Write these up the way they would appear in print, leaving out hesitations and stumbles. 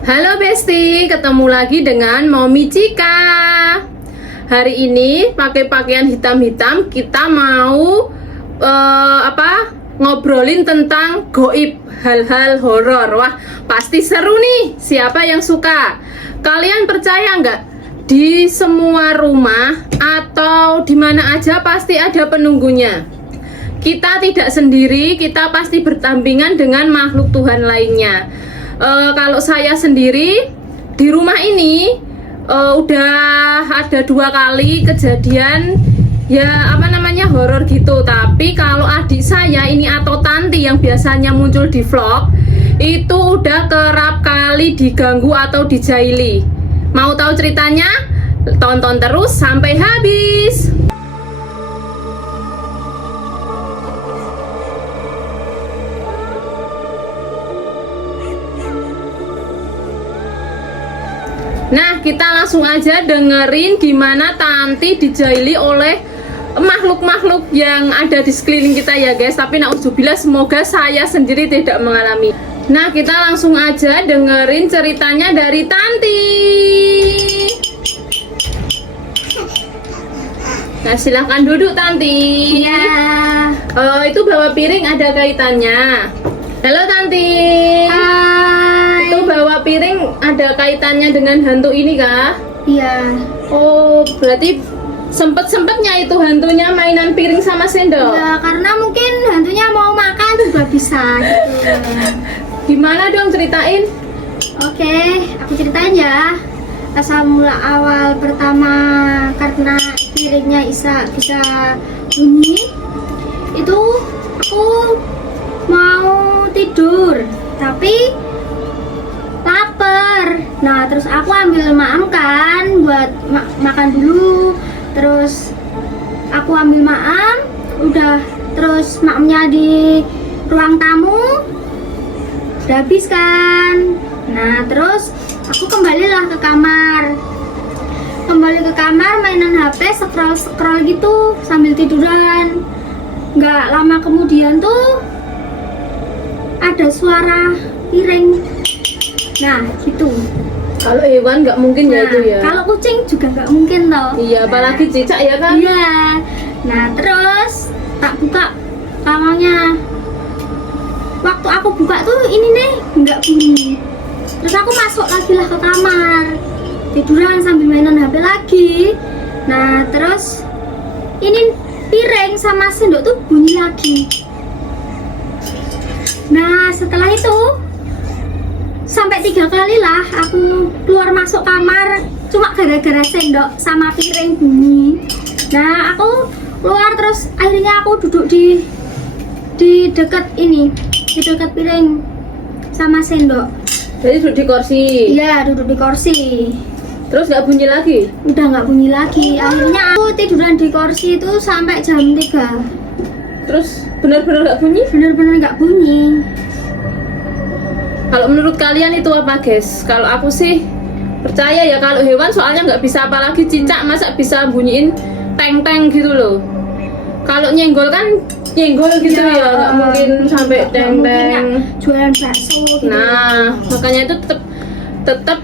Halo Besti, ketemu lagi dengan Momi Cika. Hari ini pakai pakaian hitam-hitam kita mau ngobrolin tentang goib, hal-hal horor. Wah, pasti seru nih. Siapa yang suka? Kalian percaya nggak? Di semua rumah atau di mana aja pasti ada penunggunya. Kita tidak sendiri, kita pasti berdampingan dengan makhluk Tuhan lainnya. Kalau saya sendiri di rumah ini udah ada 2 kali kejadian horor gitu. Tapi kalau adik saya ini atau Tanti yang biasanya muncul di vlog itu udah kerap kali diganggu atau dijaili. Mau tahu ceritanya? Tonton terus sampai habis. Nah, kita langsung aja dengerin gimana Tanti dijaili oleh makhluk-makhluk yang ada di sekeliling kita ya guys. Tapi na'udzubillah, semoga saya sendiri tidak mengalami. Nah, kita langsung aja dengerin ceritanya dari Tanti. Nah, silahkan duduk Tanti. Iya. Itu bawa piring ada kaitannya. Halo Tanti. Hai. Itu bawa piring ada kaitannya dengan hantu ini kah? Iya. Oh, berarti sempet-sempetnya itu hantunya mainan piring sama sendok? Ya, karena mungkin hantunya mau makan juga bisa gitu. Gimana dong ceritain? Oke, aku ceritain ya. Asal mula awal pertama karena piringnya bisa bunyi. Itu aku mau tidur, tapi lapar. Nah, terus aku ambil maam kan buat makan dulu. Terus aku ambil maam, udah terus maamnya di ruang tamu udah habis kan. Nah, terus aku kembalilah ke kamar. Kembali ke kamar mainan HP, scroll gitu sambil tiduran. Nggak lama kemudian tuh ada suara piring. Nah, gitu. Kalau hewan nggak mungkin ya itu ya? Kalau kucing juga nggak mungkin toh. Iya, apalagi cicak ya kan? Iya. Nah, terus tak buka kamarnya. Waktu aku buka tuh ini nih nggak bunyi. Terus aku masuk lagi lah ke kamar, tiduran sambil mainan HP lagi. Nah, terus ini piring sama sendok tuh bunyi lagi. Nah, setelah itu sampai 3 kali lah aku keluar masuk kamar cuma gara-gara sendok sama piring bunyi. Nah, aku keluar terus akhirnya aku duduk di dekat ini, di dekat piring sama sendok. Jadi duduk di kursi? Iya, duduk di kursi. Terus nggak bunyi lagi? Udah nggak bunyi lagi. Akhirnya aku tiduran di kursi itu sampai jam 3. Terus benar-benar nggak bunyi? Bener-bener nggak bunyi. Kalau menurut kalian itu apa guys? Kalau aku sih percaya ya kalau hewan, soalnya nggak bisa, apalagi cicak masa bisa bunyiin teng-teng gitu loh. Kalau nyenggol kan nyenggol gitu ya, nggak mungkin sampai teng-teng. Jualan bakso gitu. Nah, makanya itu tetap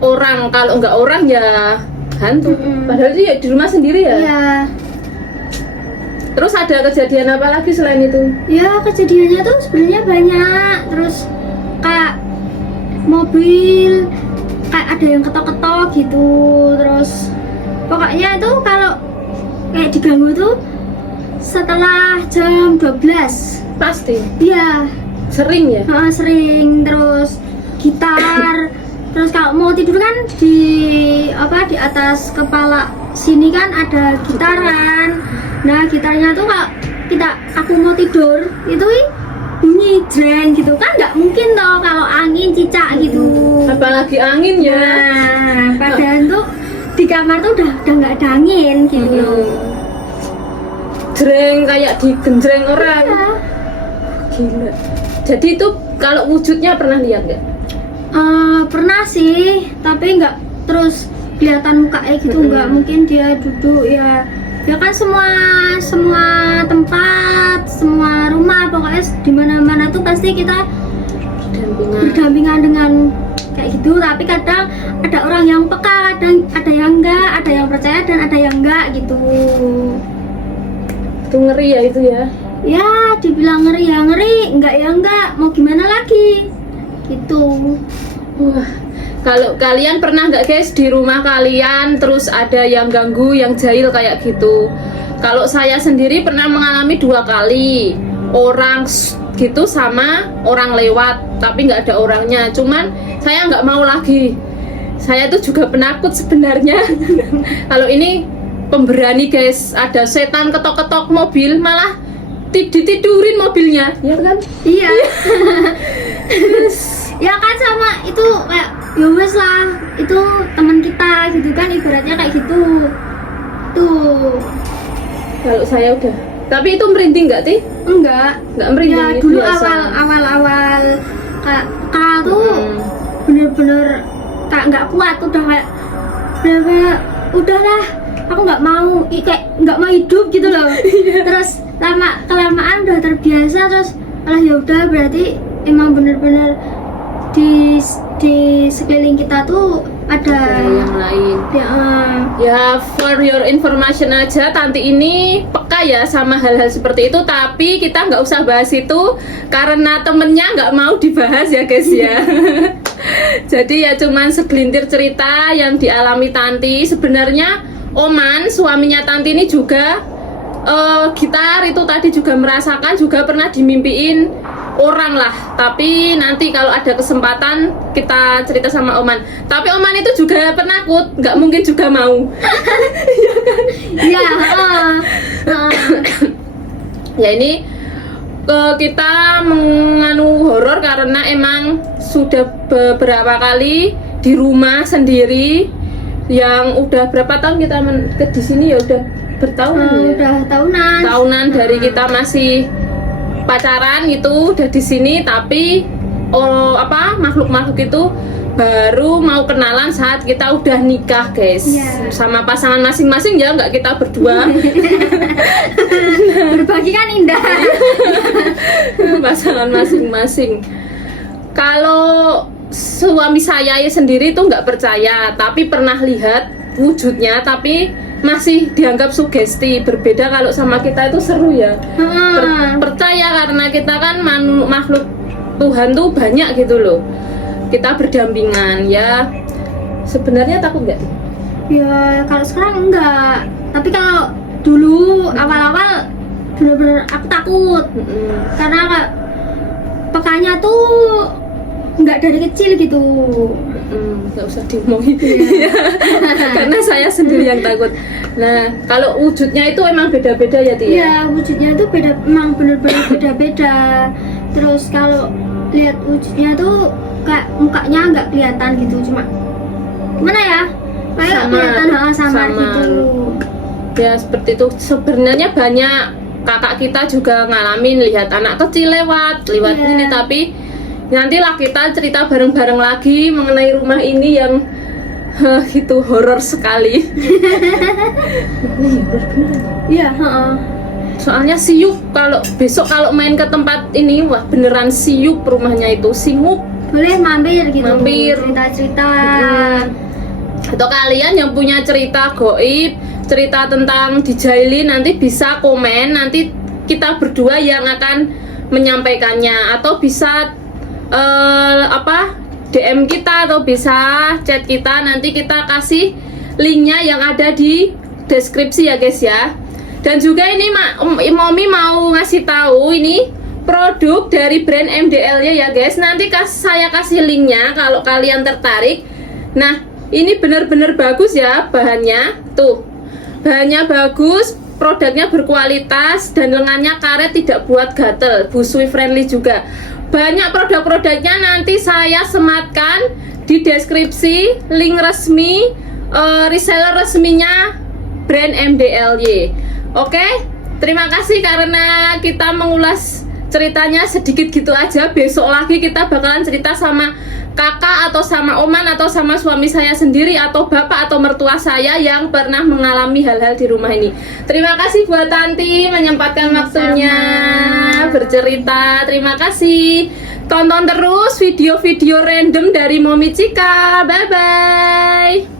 orang. Kalau nggak orang ya hantu. Padahal itu ya di rumah sendiri ya. Iya. Terus ada kejadian apa lagi selain itu? Ya, kejadiannya tuh sebenarnya banyak. Terus kayak mobil, kayak ada yang ketok-ketok gitu. Terus pokoknya itu kalau kayak diganggu tuh setelah jam 12. Pasti. Iya. Sering ya? Sering. Terus gitar. Terus kalau mau tidur kan di atas kepala sini kan ada gitar kan. Nah, gitarnya tuh kalau aku mau tidur itu bunyi jreng gitu kan, nggak mungkin toh kalau angin cicak gitu. Apalagi angin ya. Nah, padahal tuh di kamar tuh udah nggak ada angin gitu. Jreng kayak digenjreng orang. Iya. Gila. Jadi itu kalau wujudnya pernah lihat nggak? Pernah sih, tapi nggak terus kelihatan mukanya gitu. Nggak mungkin dia duduk ya. Ya kan semua tempat, semua rumah, pokoknya di mana-mana tuh pasti kita berdampingan dengan kayak gitu. tapi kadang ada orang yang peka, kadang ada yang enggak, ada yang percaya dan ada yang enggak gitu. Itu ngeri ya itu ya. Ya dibilang ngeri ya ngeri, enggak ya enggak, mau gimana lagi gitu. Wah, kalau kalian pernah nggak guys di rumah kalian terus ada yang ganggu, yang jahil kayak gitu? Kalau saya sendiri pernah mengalami 2 kali, orang gitu sama orang lewat, tapi nggak ada orangnya. Cuman saya nggak mau lagi. Saya tuh juga penakut sebenarnya. Kalau ini pemberani guys, ada setan ketok-ketok mobil malah ditidurin mobilnya, ya kan? Iya. Ya kan sama itu kayak ya wes lah, itu teman kita gitu kan, ibaratnya kayak gitu tuh. Kalau saya udah, tapi itu merinding nggak sih? Enggak Merinding. ya, itu dulu biasa. awal kak tuh bener-bener kayak nggak kuat, udah kayak udahlah aku nggak mau, kayak nggak mau hidup gitu loh. Terus kelamaan udah terbiasa, terus ya udah berarti emang bener-bener di sekeliling kita tuh ada yang lain. Ya, for your information aja, Tanti ini peka ya sama hal-hal seperti itu, tapi kita nggak usah bahas itu karena temennya nggak mau dibahas ya guys ya. Jadi ya cuman segelintir cerita yang dialami Tanti. Sebenarnya Oman, suaminya Tanti ini juga gitar itu tadi juga merasakan, juga pernah dimimpiin orang lah. Tapi nanti kalau ada kesempatan kita cerita sama Oman. Tapi Oman itu juga penakut, nggak mungkin juga mau. ya Ya ini kita menganu horor karena emang sudah beberapa kali di rumah sendiri. Yang udah berapa tahun kita di sini ya udah bertahun ya. udah tahunan Dari kita masih pacaran itu udah di sini, tapi makhluk-makhluk itu baru mau kenalan saat kita udah nikah guys. Sama pasangan masing-masing ya, nggak kita berdua. Berbagi kan indah. Pasangan masing-masing. Kalau suami saya sendiri tuh nggak percaya, tapi pernah lihat wujudnya, tapi masih dianggap sugesti. Berbeda kalau sama kita itu seru ya. Percaya karena kita kan makhluk Tuhan tuh banyak gitu loh. Kita berdampingan ya. Sebenarnya takut nggak? Ya kalau sekarang enggak, tapi kalau dulu awal-awal bener-bener aku takut. Karena pekanya tuh nggak dari kecil gitu. Nggak usah diomongin. Karena saya sendiri yang takut. Nah, kalau wujudnya itu emang beda-beda ya Tia? Iya, wujudnya itu beda, emang bener-bener beda-beda. Terus kalau lihat wujudnya tuh kayak mukanya nggak kelihatan gitu, cuma gimana ya, kayak kelihatan samar gitu. Ya seperti itu. Sebenarnya banyak kakak kita juga ngalamin lihat anak kecil lewat ini, tapi nantilah kita cerita bareng-bareng lagi mengenai rumah ini yang itu horor sekali. Iya, Soalnya siup, kalau besok kalau main ke tempat ini, wah beneran siup rumahnya itu, singuk. Boleh mampir gitu, cerita-cerita. Atau kalian yang punya cerita goib, cerita tentang dijailin, nanti bisa komen, nanti kita berdua yang akan menyampaikannya. Atau bisa DM kita, atau bisa chat kita, nanti kita kasih linknya yang ada di deskripsi ya guys ya. Dan juga ini Momi mau ngasih tahu ini produk dari brand MDL ya guys. Nanti saya kasih linknya kalau kalian tertarik. Nah ini bener-bener bagus ya bahannya, tuh bahannya bagus, produknya berkualitas, dan lengannya karet, tidak buat gatel, busui friendly juga. Banyak produk-produknya nanti saya sematkan di deskripsi link resmi reseller resminya brand MDLY. Oke, terima kasih karena kita mengulas ceritanya sedikit gitu aja. Besok lagi kita bakalan cerita sama kakak atau sama Oman atau sama suami saya sendiri atau bapak atau mertua saya yang pernah mengalami hal-hal di rumah ini. Terima kasih buat Tanti menyempatkan waktunya bercerita. Terima kasih. Tonton terus video-video random dari Momi Cika. Bye bye.